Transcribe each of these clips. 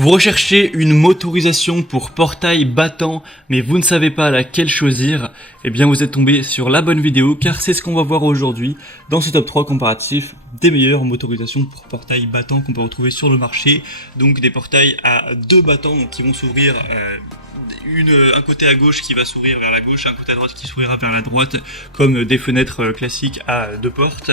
Vous recherchez une motorisation pour portail battant, mais vous ne savez pas laquelle choisir? Eh bien vous êtes tombé sur la bonne vidéo, car c'est ce qu'on va voir aujourd'hui dans ce top 3 comparatif des meilleures motorisations pour portail battant qu'on peut retrouver sur le marché. Donc des portails à deux battants qui vont s'ouvrir, un côté à gauche qui va s'ouvrir vers la gauche, un côté à droite qui s'ouvrira vers la droite, comme des fenêtres classiques à deux portes.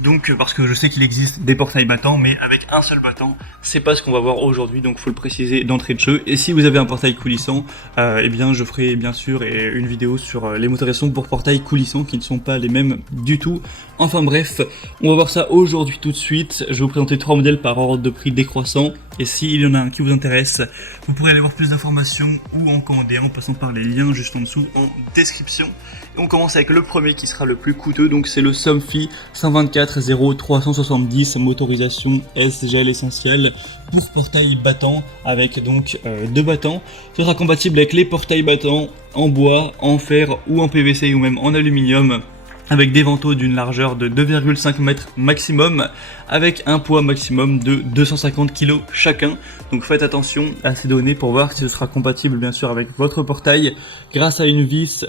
Donc parce que je sais qu'il existe des portails battants, mais avec un seul battant, c'est pas ce qu'on va voir aujourd'hui, donc faut le préciser d'entrée de jeu. Et si vous avez un portail coulissant, eh bien je ferai bien sûr une vidéo sur les motorisations pour portail coulissant qui ne sont pas les mêmes du tout. Enfin bref, on va voir ça aujourd'hui tout de suite. Je vais vous présenter 3 modèles par ordre de prix décroissant. Et s'il y en a un qui vous intéresse, vous pourrez aller voir plus d'informations ou en commander en passant par les liens juste en dessous en description. Et on commence avec le premier qui sera le plus coûteux, donc c'est le Somfy 124 0370 motorisation SGL essentielle pour portail battant avec donc deux battants. Ce sera compatible avec les portails battants en bois, en fer ou en PVC ou même en aluminium, avec des vantaux d'une largeur de 2,5 mètres maximum, avec un poids maximum de 250 kg chacun. Donc faites attention à ces données pour voir si ce sera compatible bien sûr avec votre portail. Grâce à une vis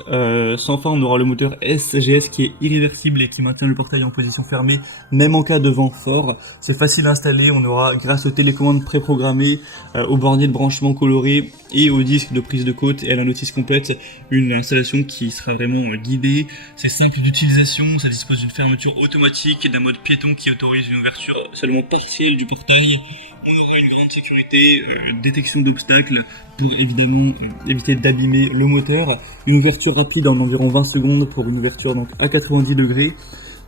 sans fin, on aura le moteur SGS qui est irréversible et qui maintient le portail en position fermée même en cas de vent fort. C'est facile à installer, on aura grâce aux télécommandes préprogrammées, aux borniers de branchement colorés et au disque de prise de côte et à la notice complète, une installation qui sera vraiment guidée. C'est simple d'utilisation, ça dispose d'une fermeture automatique et d'un mode piéton qui autorise une ouverture seulement partielle du portail. On aura une grande sécurité, détection d'obstacles pour évidemment éviter d'abîmer le moteur. Une ouverture rapide en environ 20 secondes pour une ouverture donc à 90 degrés.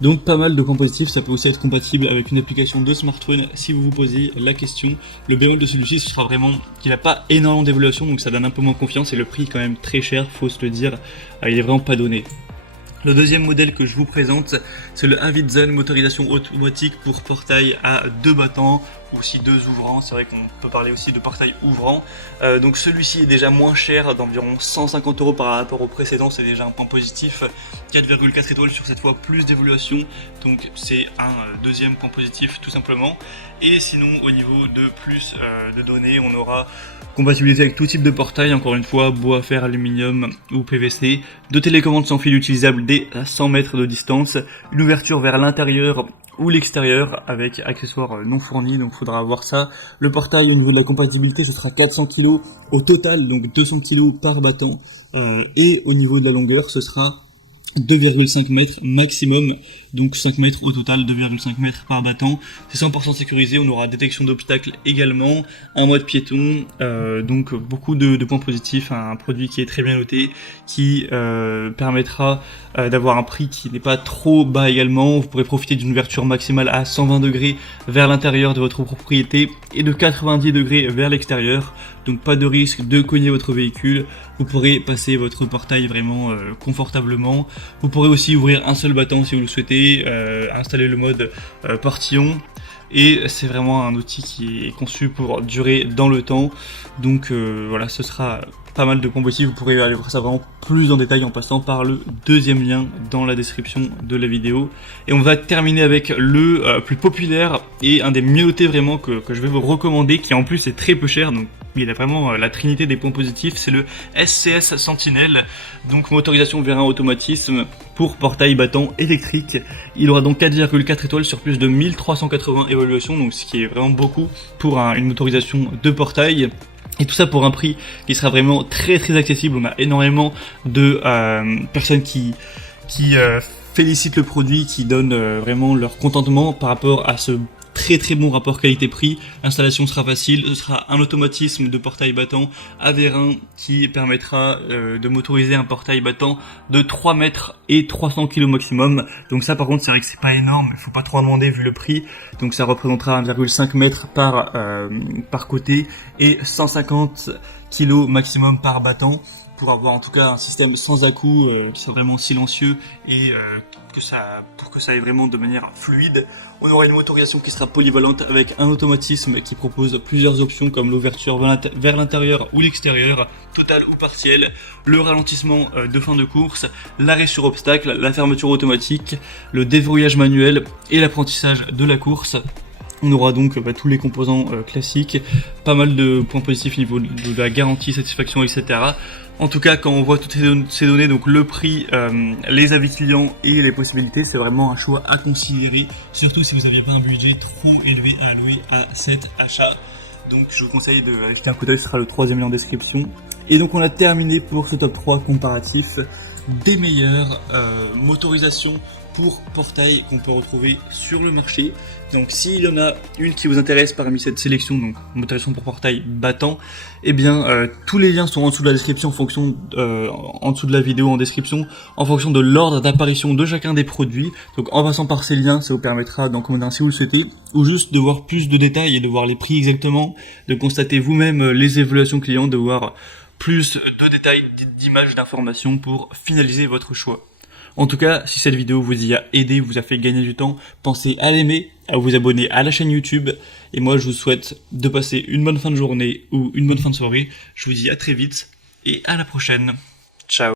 Donc pas mal de points positifs, ça peut aussi être compatible avec une application de smartphone si vous vous posez la question. Le bémol de celui-ci, ce sera vraiment qu'il n'a pas énormément d'évolution, donc ça donne un peu moins confiance et le prix est quand même très cher, faut se le dire, il est vraiment pas donné. Le deuxième modèle que je vous présente, c'est le Avidzen motorisation automatique pour portail à deux battants, ou aussi deux ouvrants. C'est vrai qu'on peut parler aussi de portail ouvrant. Donc celui-ci est déjà moins cher, d'environ 150 € par rapport au précédent, c'est déjà un point positif. 4,4 étoiles sur cette fois, plus d'évaluation, donc c'est un deuxième point positif tout simplement. Et sinon au niveau de plus de données, on aura compatibilité avec tout type de portail, encore une fois, bois, fer, aluminium ou PVC, deux télécommandes sans fil utilisables dès 100 mètres de distance, une ouverture vers l'intérieur ou l'extérieur avec accessoires non fournis, donc faudra avoir ça. Le portail au niveau de la compatibilité, ce sera 400 kg au total, donc 200 kg par battant, et au niveau de la longueur, ce sera 2,5 mètres maximum, donc 5 mètres au total, 2,5 mètres par battant. C'est 100% sécurisé, on aura détection d'obstacles également, en mode piéton, donc beaucoup de points positifs, un produit qui est très bien noté, qui permettra d'avoir un prix qui n'est pas trop bas également. Vous pourrez profiter d'une ouverture maximale à 120 degrés vers l'intérieur de votre propriété et de 90 degrés vers l'extérieur, donc pas de risque de cogner votre véhicule. Vous pourrez passer votre portail vraiment confortablement. Vous pourrez aussi ouvrir un seul battant si vous le souhaitez, installer le mode portillon. Et c'est vraiment un outil qui est conçu pour durer dans le temps. Donc voilà, ce sera pas mal de points positifs. Vous pourrez aller voir ça vraiment plus en détail en passant par le deuxième lien dans la description de la vidéo. Et on va terminer avec le plus populaire et un des mieux notés vraiment que je vais vous recommander, qui en plus est très peu cher, donc il a vraiment la trinité des points positifs. C'est le SCS Sentinel, donc motorisation vers un automatisme pour portail battant électrique. Il aura donc 4,4 étoiles sur plus de 1380 évaluations, donc ce qui est vraiment beaucoup pour une motorisation de portail. Et tout ça pour un prix qui sera vraiment très très accessible. On a énormément de personnes qui félicitent le produit, qui donnent vraiment leur contentement par rapport à ce très très bon rapport qualité-prix. L'installation sera facile, ce sera un automatisme de portail battant à vérin qui permettra de motoriser un portail battant de 3 mètres et 300 kg maximum. Donc ça par contre c'est vrai que c'est pas énorme, il faut pas trop en demander vu le prix. Donc ça représentera 1,5 mètre par côté et 150 kg maximum par battant, pour avoir en tout cas un système sans à-coups qui soit vraiment silencieux et pour que ça aille vraiment de manière fluide. On aura une motorisation qui sera polyvalente avec un automatisme qui propose plusieurs options comme l'ouverture vers l'intérieur ou l'extérieur, totale ou partielle, le ralentissement de fin de course, l'arrêt sur obstacle, la fermeture automatique, le déverrouillage manuel et l'apprentissage de la course. On aura donc tous les composants classiques, pas mal de points positifs au niveau de la garantie, satisfaction, etc. En tout cas, quand on voit toutes ces données, donc le prix, les avis clients et les possibilités, c'est vraiment un choix à considérer, surtout si vous n'aviez pas un budget trop élevé à allouer à cet achat. Donc je vous conseille de jeter un coup d'œil, ce sera le 3e lien en description. Et donc on a terminé pour ce top 3 comparatif des meilleures motorisations pour portail qu'on peut retrouver sur le marché. Donc s'il y en a une qui vous intéresse parmi cette sélection, donc motorisation pour portail battant, eh bien tous les liens sont en dessous de la description, en fonction en dessous de la vidéo en description, en fonction de l'ordre d'apparition de chacun des produits. Donc en passant par ces liens, ça vous permettra d'en commander un si vous le souhaitez, ou juste de voir plus de détails et de voir les prix exactement, de constater vous-même les évaluations clients, de voir plus de détails, d'images, d'informations pour finaliser votre choix. En tout cas, si cette vidéo vous y a aidé, vous a fait gagner du temps, pensez à l'aimer, à vous abonner à la chaîne YouTube. Et moi, je vous souhaite de passer une bonne fin de journée ou une bonne fin de soirée. Je vous dis à très vite et à la prochaine. Ciao.